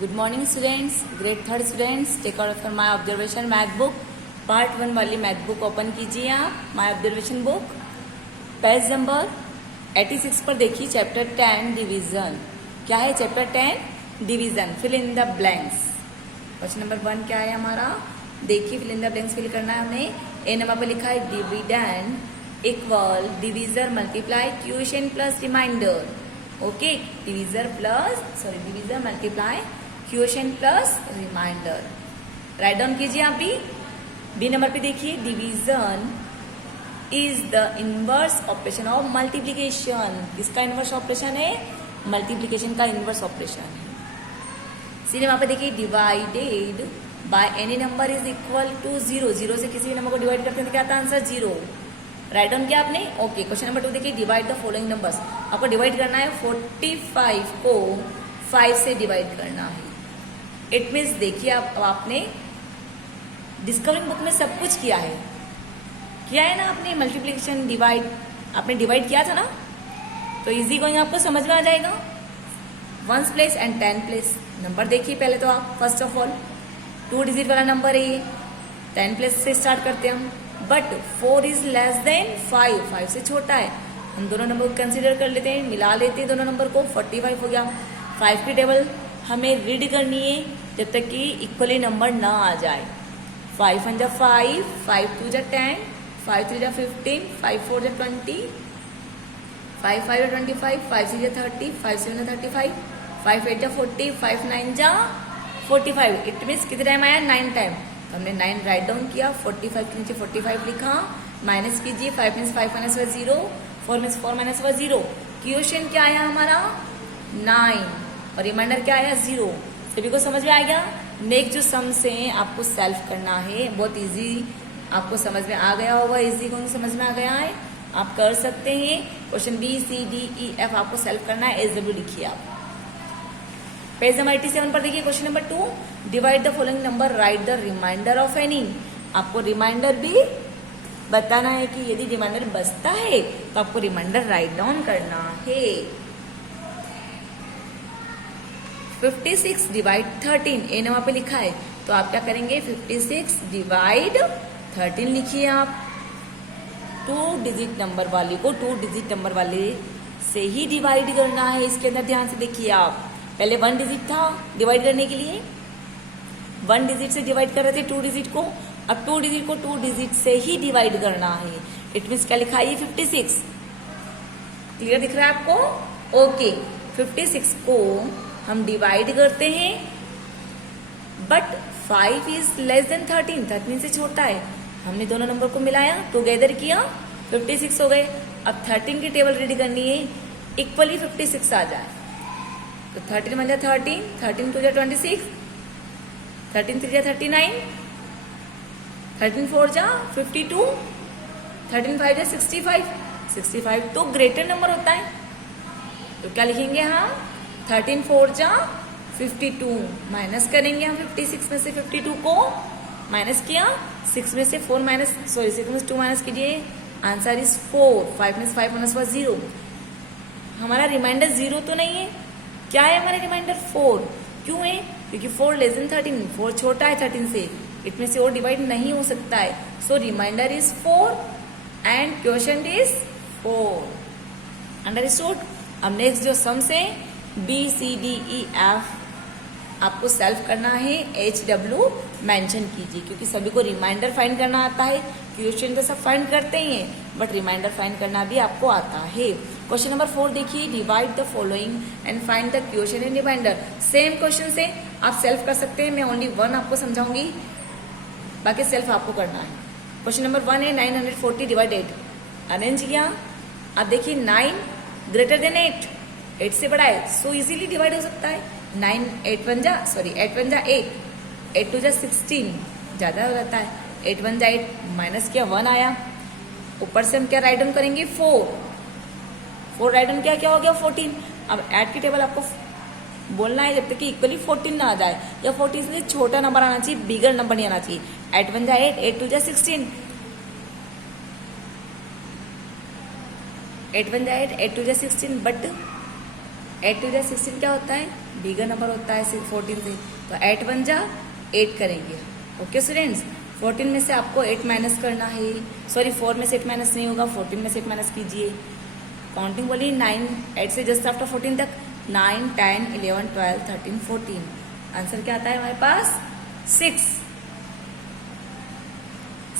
Good morning students, grade third students, take out for my observation math book part 1 वाली math book open कीजिए आप my observation book page number 86 पर देखिए chapter 10 division. क्या है chapter 10 division? Fill in the blanks. Question number 1 क्या है हमारा? देखिए fill in the blanks fill करना है हमें। ए नंबर पर लिखा है dividend equal divisor multiply question plus reminder. Okay, divisor multiply question plus reminder. Write down कीजिए आप भी। बी नंबर पे देखिए division is the inverse operation of multiplication. किसका इनवर्स ऑपरेशन है? मल्टीप्लीकेशन का इनवर्स ऑपरेशन है। सी नंबर पे देखिए divided by any number is equal to 0। 0 से किसी नंबर को डिवाइड करते हैं तो क्या आता है आंसर? 0। राइट डाउन किया आपने? ओके। क्वेश्चन नंबर 2 देखिए डिवाइड द फॉलोइंग नंबर्स। आपको डिवाइड करना है 45 को 5 से डिवाइड करना है। इट मीन्स देखिए अब आपने डिस्कवरिंग बुक में सब कुछ किया है ना आपने। मल्टीप्लिकेशन डिवाइड आपने डिवाइड किया था ना, तो इजी गोइंग आपको समझ में आ जाएगा। 1s place and 10 place number देखिए पहले तो आप। फर्स्ट ऑफ ऑल 2 डिजिट वाला नंबर है ये। 10 प्लेस से स्टार्ट करते हैं हम, बट 4 इज लेस देन 5। 5 से छोटा है। हम दोनों नंबर को कंसिडर कर लेते हैं, मिला लेते हैं दोनों नंबर को। 45 हो गया। 5 की टेबल हमें रीड करनी है जब तक कि इक्वली नंबर ना आ जाए। 5 1 जा 5, 5 2 जा 10, 5 3 जा 15, 5 4 जा 20, 5 5 जा 25, 5 6 जा 30, 5 7 जा 35, 5 8 जा 40, 5 9 जा 45। इट मीन्स कितने टाइम आया? 9 टाइम। तो हमने 9 राइट डाउन किया। 45 के नीचे 45 लिखा। माइनस कीजिए। 5 मीन्स 5 माइनस हुआ 0, 4 मीन्स 4 माइनस हुआ 0। क्वेश्चन क्या आया हमारा? 9 और रिमाइंडर क्या आया? 0। सभी को समझ में आ गया? नेक्स्ट जो सम्स हैं आपको सेल्फ करना है। बहुत इजी आपको समझ में आ गया होगा। इजी कौन समझ में आ गया है? आप कर सकते हैं। Question B C D E F आपको सेल्फ करना है। SW लिखिए आप। पेज नंबर 87 पर देखिए question number 2 divide the following number write the reminder of any. आपको रिमाइंडर भी बताना है कि यदि रिमाइंडर बचता है तो आपको रिमाइंडर राइट डाउन करना है। 56 डिवाइड 13 ए नंबर पे लिखा है, तो आप क्या करेंगे? 56 डिवाइड 13 लिखिए आप। 2 डिजिट नंबर वाले को 2 डिजिट नंबर वाले से ही डिवाइड करना है। इसके अंदर ध्यान से देखिए आप। पहले 1 डिजिट था डिवाइड करने के लिए, 1 डिजिट से डिवाइड कर रहे थे 2 डिजिट को। अब 2 डिजिट को 2 डिजिट से ही डिवाइड करना है। इट मीन्स क्या लिखा है? 56। क्लियर दिख रहा है आपको? ओके। 56 को हम डिवाइड करते हैं, बट 5 इज लेस देन 13। 13 से छोटा है। हमने दोनों नंबर को मिलाया, टुगेदर किया, 56 हो गए। अब 13 की टेबल रेडी करनी है, इक्वली 56 आ जाए। तो 13 बन जाए 13, 13 2 जा 26, 13 3 जा 39, 13 4 जा 52, 13 5 जा 65। 65 तो ग्रेटर नंबर होता है, तो क्या लिखेंगे हम? 13 4 जा 52। माइनस करेंगे हम 56 में से 52 को। माइनस किया, 6 में से 4 माइनस 6 में से 2 माइनस कीजिए। Answer is 4। 5 में से 5 माइनस हुआ 0। हमारा रिमाइंडर 0 तो नहीं है। क्या है हमारा रिमाइंडर? 4। क्यों है? क्योंकि 4 लेस देन 13। 4 छोटा है 13 से, इतने से और डिवाइड नहीं हो सकता है। So reminder is 4 and question is 4। Understood? अब नेक्स्ट जो सम्स है BCDEF आपको सेल्फ करना है। HW मेंशन कीजिए, क्योंकि सभी को रिमाइंडर फाइंड करना आता है। क्वेश्चन तो सब फाइंड करते ही हैं, बट रिमाइंडर फाइंड करना भी आपको आता है। क्वेश्चन नंबर 4 देखिए divide the following and find the question and reminder. Same question से आप सेल्फ कर सकते हैं। मैं ओनली 1 आपको समझाऊंगी, बाकी सेल्फ आपको करना है। क्वेश्चन नंबर 1 है 940 डिवाइड 8। अरेंज किया। अब देखिए 9 ग्रेटर देन 8, 8 से बड़ा है, सो इजीली डिवाइड हो सकता है। 8 1 जा 8, 8 2 जा 16, ज्यादा हो जाता है। 8 1 जा 8, माइनस किया 1 आया। ऊपर से हम क्या राइट डाउन करेंगे? 4 राइट डाउन किया, क्या हो गया? 14। अब ऐड की टेबल आपको बोलना है जब तक कि इक्वली 14 ना आ जाए, या 14 से छोटा नंबर आना चाहिए, बिगर नंबर नहीं आना चाहिए। 8 1 जा 8, 8 2 जा 16, 8 1 जा 8, 8 2 जा 16, बट 8 टू जा 16 क्या होता है, बिगर नंबर होता है 14 से, तो 8 1 जा 8 करेंगे। ओके स्टूडेंट्स, 14 में से आपको 8 माइनस करना है, सॉरी 4 में से 8 माइनस नहीं होगा, 14 में से 8 माइनस कीजिए। काउंटिंग बोली 9, 8 से जस्ट आफ्टर 14 तक, 9 10 11 12 13 14। आंसर क्या आता है हमारे पास 6।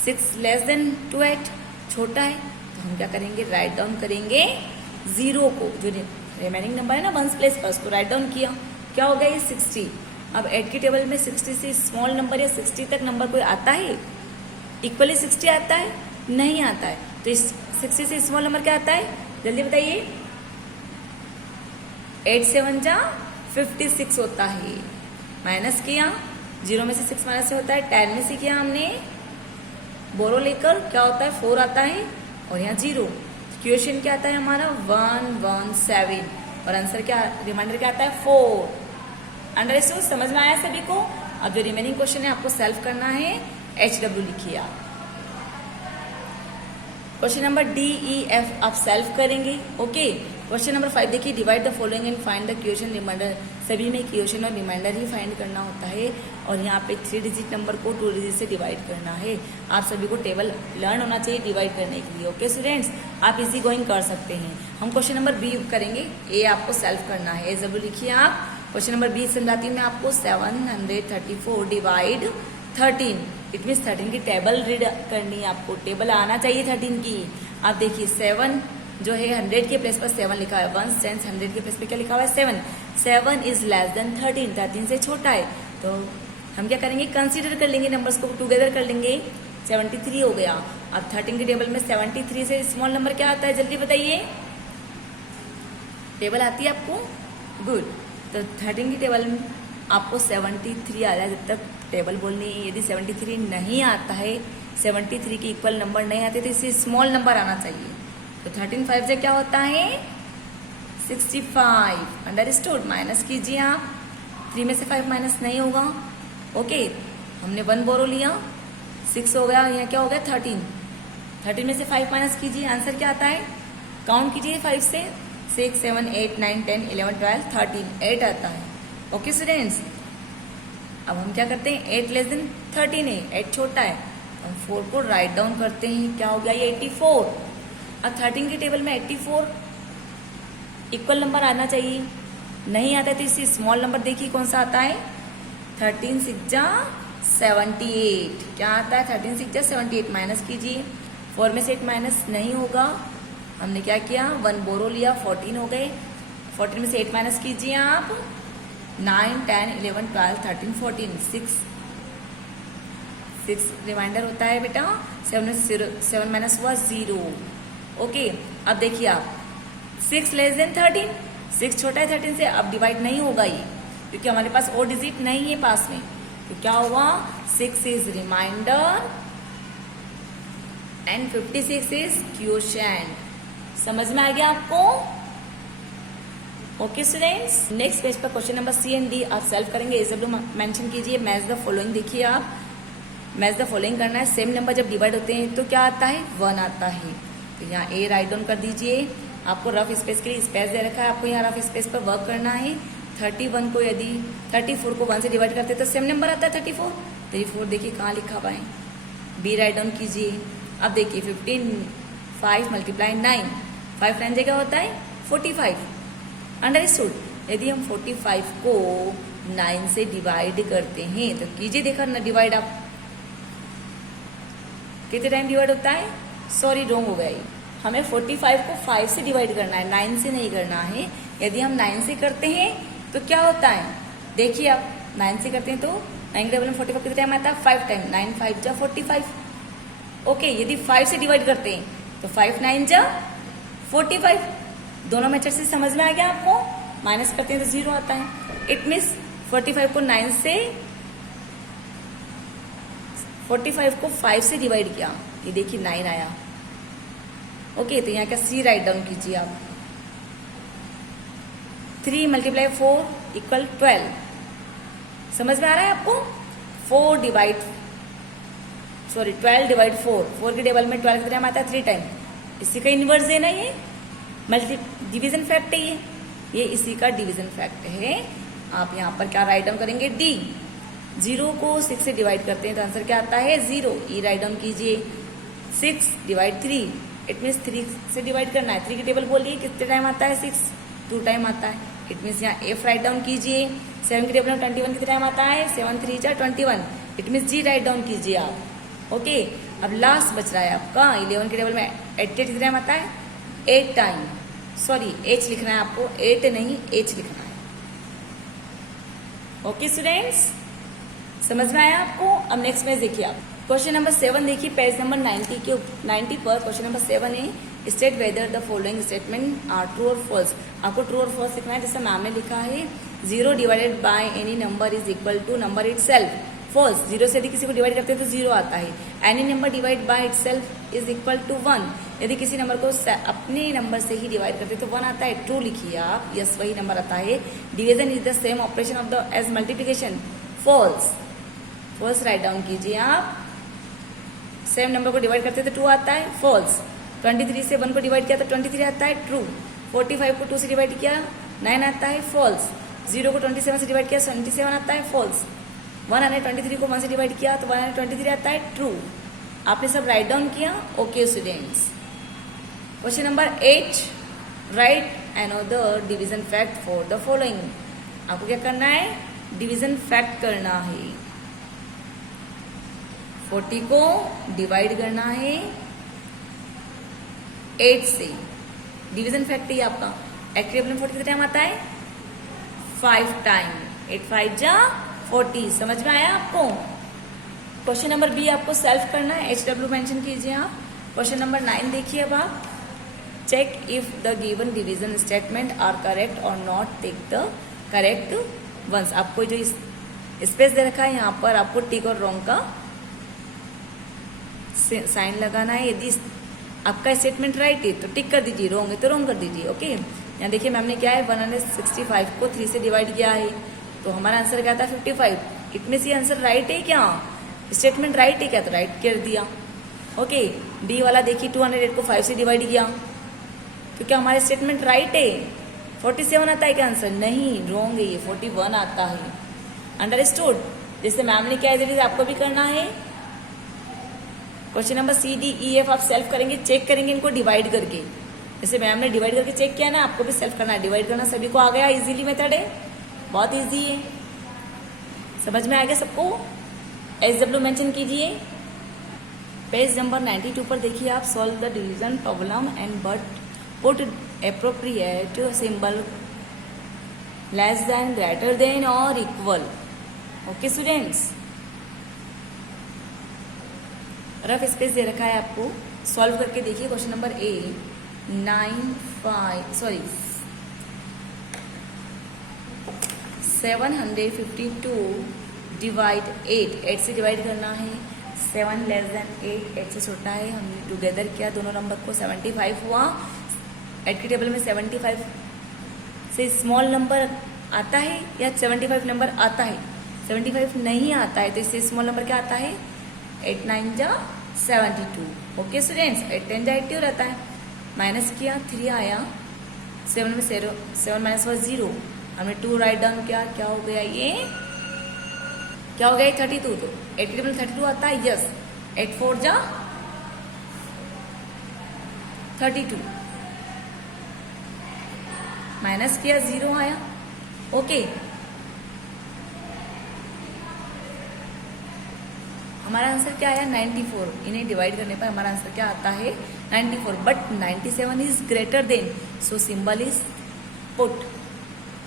6 लेस देन टू 8, छोटा है, तो हम क्या करेंगे, राइट डाउन करेंगे 0 को, जो रिमेनिंग नंबर है ना 1 प्लेस पर, उसको राइट डाउन किया, क्या हो गया ये 60। अब 8 की टेबल में 60 से स्मॉल नंबर या 60 तक नंबर कोई आता है, इक्वली 60 आता है, नहीं आता है, तो इस 60 से स्मॉल नंबर क्या आता है, जल्दी बताइए। 8 7 जा 56 होता है, माइनस किया, 0 में से 6 माइनस से होता है, 10 में से किया हमने बोरो लेकर, क्या होता है 4 आता है, और यहाँ 0, क्वेश्चन क्या आता है हमारा 117, और आंसर क्या, रिमाइंडर क्या आता है 4। अंडरस्टूड, समझ में आया सभी को। अब जो रिमेनिंग क्वेश्चन है आपको सॉल्व करना है, HW लिखिए आप। क्वेश्चन नंबर DEF आप सॉल्व करेंगे। ओके, क्वेश्चन नंबर 5 देखिए, divide the following and find the question reminder. सभी में क्वेश्चन और रिमाइंडर ही फाइंड करना होता है, और यहाँ पे 3 डिजिट नंबर को 2 डिजिट से डिवाइड करना है। आप सभी को टेबल लर्न होना चाहिए डिवाइड करने के लिए। ओके स्टूडेंट्स, आप इजी गोइंग कर सकते हैं। हम क्वेश्चन नंबर B करेंगे, ए आपको सॉल्व करना है, HW लिखिए आप। क्वेश्चन नंबर B समझाती हूँ मैं आपको, 734 डिवाइड 13, इट मीन्स 13 की टेबल रीड करनी है आपको, टेबल आना चाहिए 13 की। आप देखिए 7 जो है 100 के प्लेस पर 7 लिखा है, 1 सेंस 100 के प्लेस पे क्या लिखा हुआ है 7। 7 इज लेस देन 13, 13 से छोटा है, तो हम क्या करेंगे, कंसीडर कर लेंगे, नंबर्स को टुगेदर कर लेंगे, 73 हो गया। अब 13 की टेबल में 73 से स्मॉल नंबर क्या आता है, जल्दी बताइए, टेबल आती है आपको, गुड। तो 13 की टेबल में आपको 73 आ रहा है, जब तक टेबल बोलनी है। यदि 73 नहीं आता है, 73 के इक्वल नंबर नहीं आते, तो इससे स्मॉल नंबर आना चाहिए। तो 13 5 से क्या होता है 65। अंडरस्टूड, माइनस कीजिए आप, 3 में से 5 माइनस नहीं होगा। ओके, हमने 1 बोरो लिया, 6 हो गया, यहाँ क्या हो गया 13। 13 में से 5 माइनस कीजिए, आंसर क्या आता है, काउंट कीजिए 5 से, 6 7 8 9 10 11 12 13, 8 आता है। ओके स्टूडेंट्स, अब हम क्या करते हैं, 8 लेस देन 13 है, 8 छोटा है, हम 4 को राइट डाउन करते हैं, क्या हो गया ये 84। अब 13 की टेबल में 84 इक्वल नंबर आना चाहिए, नहीं आता तो इसी स्मॉल नंबर देखिए कौन सा आता है, 13 6 जा 78, क्या आता है 13 6 जा 78, माइनस कीजिए, 4 में से 8 माइनस नहीं होगा, हमने क्या किया 1 बोरो लिया, 14 हो गए, 14 में से 8 माइनस कीजिए आप, 9 10 11 12 13 14, 6 रिमाइंडर होता है बेटा, 7 माइनस हुआ 0। ओके, अब देखिए आप 6 लेस देन 13, 6 छोटा है 13 से, अब डिवाइड नहीं होगा ये, क्योंकि हमारे पास और डिजिट नहीं है पास में, तो क्या हुआ 6 is reminder and 56 is quotient. समझ में आ गया आपको। ओके स्टूडेंट्स, नेक्स्ट पेज पर question number C and D आप सॉल्व करेंगे, HW मेंशन कीजिए। मैच द फॉलोइंग देखिए आप, मैच द फॉलोइंग करना है, सेम नंबर जब डिवाइड होते हैं तो क्या आता है 1 आता है, तो यहाँ A राइट डाउन कर दीजिए। आपको रफ स्पेस के लिए स्पेस दे रखा है, आपको यहाँ रफ स्पेस पर वर्क करना है। 31 को यदि 34 को 1 से डिवाइड करते तो सेम नंबर आता है 34 देखिए कहाँ लिखा हुआ है, B राइट डाउन कीजिए। अब देखिए 15 5 मल्टीप्लाई 9, 5 9 जगह होता है 45। अंडरस्टूड, यदि हम 45 को 9 से डिवाइड करते हैं तो कीजिए, देखा ना डिवाइड आप कितने टाइम डिवाइड होता है, सॉरी रॉन्ग हो गया, हमें 45 को 5 से डिवाइड करना है, 9 से नहीं करना है। यदि हम 9 से करते हैं तो क्या होता है, देखिए आप 9 से करते हैं तो 9 के टेबल में 45 कितने टाइम आता है 5 टाइम, 9 5 जा 45। ओके, यदि 5 से डिवाइड करते हैं तो 5 9 जा 45, दोनों मेथड से समझ में आ गया आपको। माइनस करते हैं तो 0 आता है, इट मीन्स 45 को 9 से 45 को 5 से डिवाइड किया, ये देखिए 9 आया। ओके, तो यहाँ का C राइट डाउन कीजिए आप। 3 मल्टीप्लाई 4 इक्वल 12, समझ में आ रहा है आपको। 12 डिवाइड 4 के टेबल में 12 कितना आता है 3 टाइम, इसी का इनवर्स देना, ये मल्टी डिवीजन फैक्ट है ये, ये इसी का डिवीजन फैक्ट है। आप यहाँ पर क्या राइट डाउन करेंगे, डी। 0 को 6 से डिवाइड करते हैं तो आंसर क्या आता है, 0। ई राइट डाउन कीजिए। 6 डिवाइड 3, इट मीन्स 3 से डिवाइड करना है। 3 की टेबल बोलिए कितने टाइम आता है, 6, 2 टाइम आता है। इट मीन्स यहाँ एफ राइट डाउन कीजिए। 7 की टेबल में 21 कितने टाइम आता है, 7 3 जा 21, इट मीन्स जी राइट डाउन कीजिए आप। ओके, अब लास्ट बच रहा है आपका 11 की टेबल में 88 कितने टाइम आता है, 8 टाइम। सॉरी, एच लिखना है आपको, 8 नहीं एच लिखना है। ओके स्टूडेंट्स, समझ में आया आपको। अब नेक्स्ट पेज देखिए आप, क्वेश्चन नंबर 7 देखिए, पेज नंबर 90 पर क्वेश्चन नंबर 7 है, state whether the following statement are true और फॉल्स। आपको ट्रू और फॉल्स लिखना है। जैसे मैम ने लिखा है 0 divided by any number is equal to number itself. False, 0 से यदि किसी को डिवाइड करते हैं तो 0 आता है। Any number divide by itself is equal to 1। यदि किसी नंबर को अपने नंबर से ही डिवाइड करते हैं तो 1 आता है। ट्रू लिखिए आप, यस वही नंबर आता है। Division is the same operation of the as multiplication. False, false write down कीजिए आप। सेम नंबर को डिवाइड करते हैं तो 2 आता है। फॉल्स, 23 से 1 को डिवाइड किया तो 23 आता है। ट्रू, 45 को 2 से डिवाइड किया 9 आता है। फॉल्स, 0 को 27 से डिवाइड किया 27 आता है। फॉल्स, 123 को 1 से डिवाइड किया तो 123 आता है। ट्रू। आपने सब राइट डाउन किया। Okay students, question number 8, right another division fact for the following. आपको क्या करना है, डिवीजन फैक्ट करना है। 40 को डिवाइड करना है 8 से। डिवीजन फैक्ट है आपका। 8 टेबल में 40 कितना टाइम आता है, 5 टाइम। 8 5 जा 40। समझ में आया आपको। क्वेश्चन नंबर बी आपको सेल्फ करना है, HW मेंशन कीजिए आप। क्वेश्चन नंबर 9 देखिए अब आप, check if the given division statement are correct और not, take the correct ones. आपको जो स्पेस दे रखा है यहाँ पर आपको टिक और रॉन्ग का साइन लगाना है। यदि आपका स्टेटमेंट राइट है तो टिक कर दीजिए, रॉन्ग है तो रॉन्ग कर दीजिए। ओके, यहाँ देखिए मैम ने क्या है, 165 को 3 से डिवाइड किया है तो हमारा आंसर क्या था, 55। इट मीन्स ये आंसर राइट है क्या, स्टेटमेंट राइट है क्या, तो राइट कर दिया। ओके, डी वाला देखिए 208 को 5 से डिवाइड किया तो क्या हमारा स्टेटमेंट राइट है, 47 आता है क्या आंसर, नहीं रॉन्ग है, ये 41 आता है। अंडरस्टूड। जैसे मैम ने क्या है आपको भी करना है। Question number C D E F आप सेल्फ करेंगे, चेक करेंगे इनको डिवाइड करके। जैसे मैम ने डिवाइड करके चेक किया ना, आपको भी सेल्फ करना है। डिवाइड करना सभी को आ गया, इजीली मेथड है, बहुत इजी है, समझ में आ गया सबको। SW मेंशन कीजिए। पेज नंबर 92 पर देखिए आप, solve the division problem and but put appropriate symbol less than, greater than और equal. Okay students, rough space दे रखा है आपको, सॉल्व करके देखिए। क्वेश्चन नंबर ए 752 डिवाइड 8 से डिवाइड करना है। 7 लेस देन 8 से छोटा है, हमने टुगेदर किया दोनों नंबर को, 75 हुआ। 8 की टेबल में 75 से स्मॉल नंबर आता है या 75 नंबर आता है, 75 नहीं आता है तो इससे स्मॉल नंबर क्या आता है, 8 9 जा 72। ओके स्टूडेंट्स, 8 10 जा 80 रहता है। माइनस किया 3 आया, 7 में 7 माइनस हुआ 0, हमने 2 राइट डाउन किया, क्या हो गया ये, क्या हो गया 32। तो 8 टेबल 32 आता है, यस। 8 4 जा 32, माइनस किया 0 आया। ओके, हमारा आंसर क्या आया 94। इन्हें डिवाइड करने पर हमारा आंसर क्या आता है 94, but 97 is greater than, so symbol is put.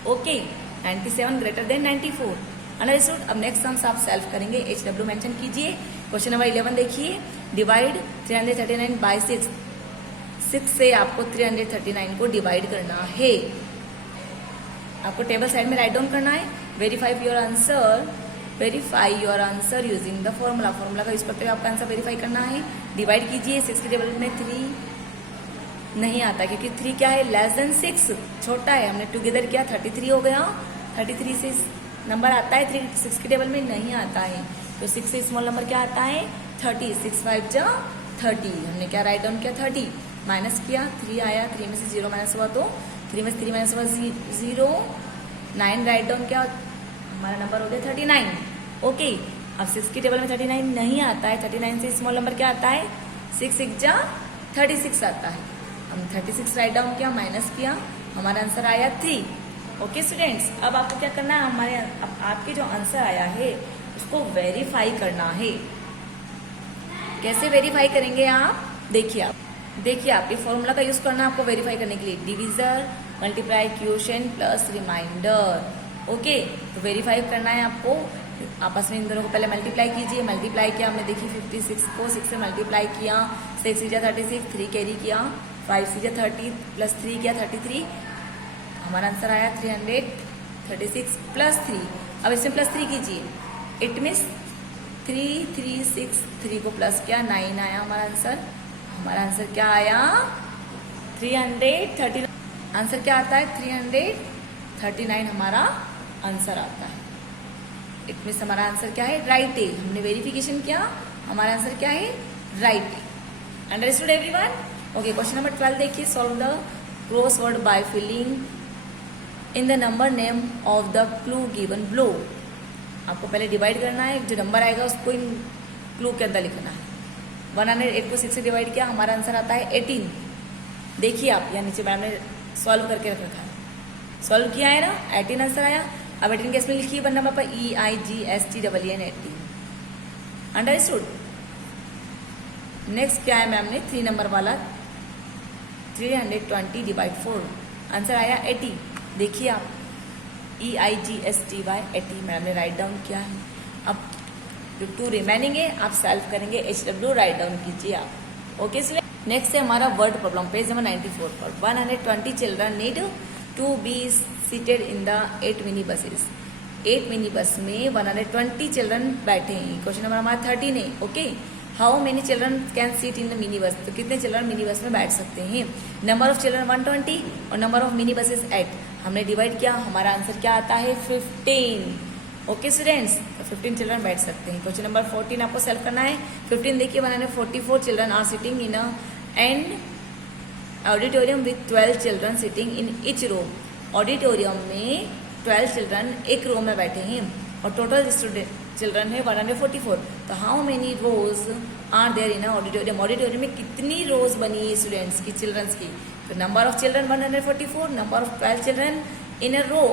Okay, 97 greater than 94। Understood. अब नेक्स्ट सम्स आप सेल्फ करेंगे, HW मेंशन कीजिए। क्वेश्चन नंबर 11 देखिए, डिवाइड 339 बाय 6। 6 से आपको 339 को डिवाइड करना है। आपको टेबल साइड में राइट डाउन करना है। Verify your answer using the formula. Formula का यूज करते हुए आपका आंसर वेरीफाई करना है। डिवाइड कीजिए। 6 की टेबल में 3 नहीं आता क्योंकि 3 क्या है, लेस देन 6, छोटा है। हमने टुगेदर किया 33 हो गया। 33 से नंबर आता है 3, 6 की टेबल में नहीं आता है तो 6 से स्मॉल नंबर क्या आता है 30। 6 5 जा 30, हमने क्या राइट डाउन किया 30, माइनस किया 3 आया, 3 में से 0 माइनस हुआ तो 3 में 3 माइनस 0, 9 राइट डाउन क्या हमारा नंबर हो गया 39। ओके, अब 6 की टेबल में 39 नहीं आता है, 39 से स्मॉल नंबर क्या आता है 6 6 जा 36 आता है। हम 36 राइट डाउन किया, माइनस किया, हमारा आंसर आया 3। ओके स्टूडेंट्स, अब आपको क्या करना है, हमारे आपके जो आंसर आया है उसको वेरीफाई करना है। कैसे वेरीफाई करेंगे आप, देखिए आप ये फॉर्मूला का यूज करना आपको वेरीफाई करने के लिए, division multiply quotient plus reminder. Okay, तो वेरीफाई करना है आपको, आपस में इन दोनों को पहले मल्टीप्लाई कीजिए। मल्टीप्लाई किया हमने, देखिए 56 को 6 से मल्टीप्लाई किया, 6 से 36, 3 कैरी किया, 5 से 30 प्लस 3 किया 33, हमारा आंसर आया 336 प्लस 3। अब इसमें प्लस 3 कीजिए, इट मीन्स 3 3 6, 3 को प्लस किया 9 आया हमारा आंसर। हमारा आंसर क्या आया 339। आंसर क्या आता है 339 हमारा आंसर आता है। इट मीन्स हमारा आंसर क्या है राइट है। हमने वेरिफिकेशन किया, हमारा आंसर क्या है राइट है। Understood everyone? Okay, question number 12 देखिए, solve the crossword by filling in the number name of the clue given below. आपको पहले डिवाइड करना है, जो नंबर आएगा उसको इन क्लू के अंदर लिखना है। 108 को 6 से डिवाइड किया, हमारा आंसर आता है 18। देखिए आप यहाँ नीचे मैम ने सॉल्व करके रख रखा है, सॉल्व किया है ना, 18 आंसर आया। अब 18 कैसे लिखिए, 1 नंबर पर EIGSTEEN 18। अंडरस्टूड? नेक्स्ट क्या है मैम ने 3 नंबर वाला 320 डिवाइड 4, आंसर आया 80। देखिए आप EIGSTY 80 मैम ने राइट डाउन किया है। अब जो 2 रिमेनिंग है आप सॉल्व करेंगे, HW राइट डाउन कीजिए आप। ओके स्टूडेंट, नेक्स्ट है हमारा वर्ड प्रॉब्लम, पेज नंबर 94 पर। 120 children need to be seated in the 8 mini buses. 8 mini bus में 120 चिल्ड्रन बैठे हैं। क्वेश्चन नंबर हमारा 13 है। Okay, how many children can seat in the mini bus, तो कितने चिल्ड्रन मिनी बस में बैठ सकते हैं। नंबर ऑफ चिल्ड्रन 120 और नंबर ऑफ मिनी बसेस 8। हमने डिवाइड किया, हमारा आंसर क्या आता है 15। ओके स्टूडेंट्स, तो 15 चिल्ड्रन बैठ सकते हैं। क्वेश्चन नंबर 14 आपको सॉल्व करना है। 15 देखिए, 144 children are sitting in and auditorium with 12 children sitting in each row. Auditorium में 12 चिल्ड्रन एक रो में बैठे हैं और टोटल स्टूडेंट चिल्ड्रन है 144। तो how many rows are there in auditorium, auditorium में कितनी रोज बनी है स्टूडेंट्स की, चिल्ड्रंस की। तो number of children 144, number of 12 children in a row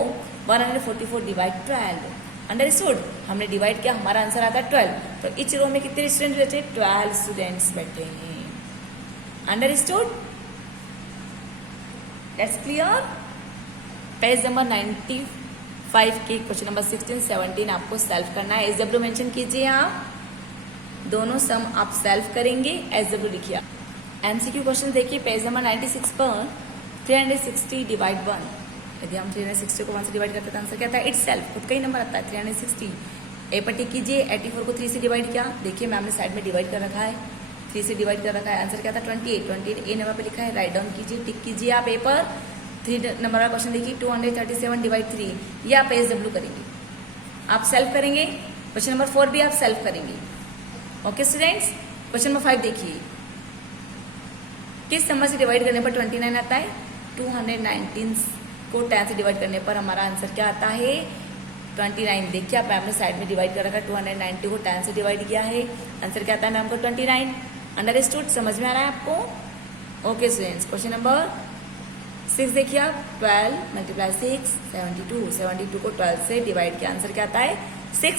144 divide 12। Understood? हमने डिवाइड किया, हमारा आंसर आता है 12। तो इस रो में कितने स्टूडेंट बैठे हैं, 12 स्टूडेंट्स बैठे हैं। Understood? That's clear? Page number 95 के क्वेश्चन नंबर 16, 17 आपको सॉल्व करना है। SW मेंशन कीजिए आप, दोनों सम आप सॉल्व करेंगे, SW लिखिए। MCQ क्वेश्चन देखिए, पेज नंबर 96 पर 360 डिवाइड 1। यदि हम 360 को 1 से डिवाइड करते हैं तो आंसर क्या आता है, इट्स सेल्फ, खुद का ही नंबर आता है 360। ए पर टिक कीजिए, 84 को 3 से डिवाइड किया, देखिए मैम ने साइड में डिवाइड कर रखा है, 3 से डिवाइड कर रखा है, आंसर क्या था 28। ए नंबर पर लिखा है, राइट डाउन कीजिए, टिक कीजिए आप ए पर। 3 नंबर का क्वेश्चन देखिए, 237 डिवाइड 3, ये आप SW करेंगे, आप सेल्फ करेंगे। क्वेश्चन नंबर 4 भी आप सेल्फ करेंगे। ओके स्टूडेंट्स, क्वेश्चन नंबर 5 देखिए, किस नंबर से डिवाइड करने पर 29 आता है। 219 को 10 से डिवाइड करने पर हमारा आंसर क्या आता है 29। देखिए आप मैम ने साइड में डिवाइड कर रखा है, 290 को 10 से डिवाइड किया है, आंसर क्या आता है मैम को 29। अंडरस्टूड? समझ में आ रहा है आपको? ओके स्टूडेंट्स, क्वेश्चन नंबर 6 देखिए आप, 12 मल्टीप्लाई 6 72, 72 को 12 से डिवाइड किया, आंसर क्या आता है 6।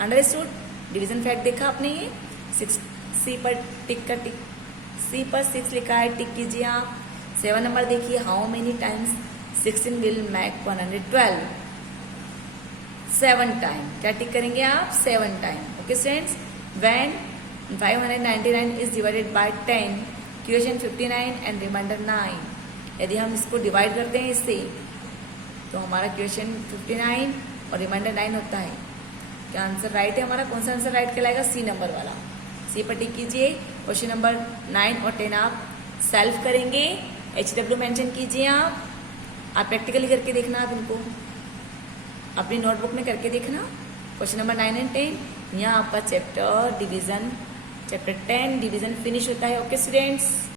अंडरस्टूड? डिवीजन फैक्ट देखा आपने, ये 6 सी पर टिक का टिक, सी पर 6 लिखा है, टिक कीजिए आप। 7 नंबर देखिए, how many times 16 will make 112। 7 time, क्या टिक करेंगे आप 7 time. Okay students, when 599 is divided by 10, question 59 and reminder 9। यदि हम इसको डिवाइड करते हैं इससे तो हमारा क्वेश्चन 59 और रिमाइंडर 9 होता है। क्या आंसर राइट है हमारा? कौन सा आंसर राइट कहलाएगा? सी नंबर वाला। सी पर टिक कीजिए। क्वेश्चन नंबर 9 और 10 आप सॉल्व करेंगे, HW मेंशन कीजिए आप प्रैक्टिकली करके देखना, आप इनको अपनी नोटबुक में करके देखना। क्वेश्चन नंबर 9 एंड 10, यहाँ आपका चैप्टर 10 डिवीजन फिनिश होता है। Okay students.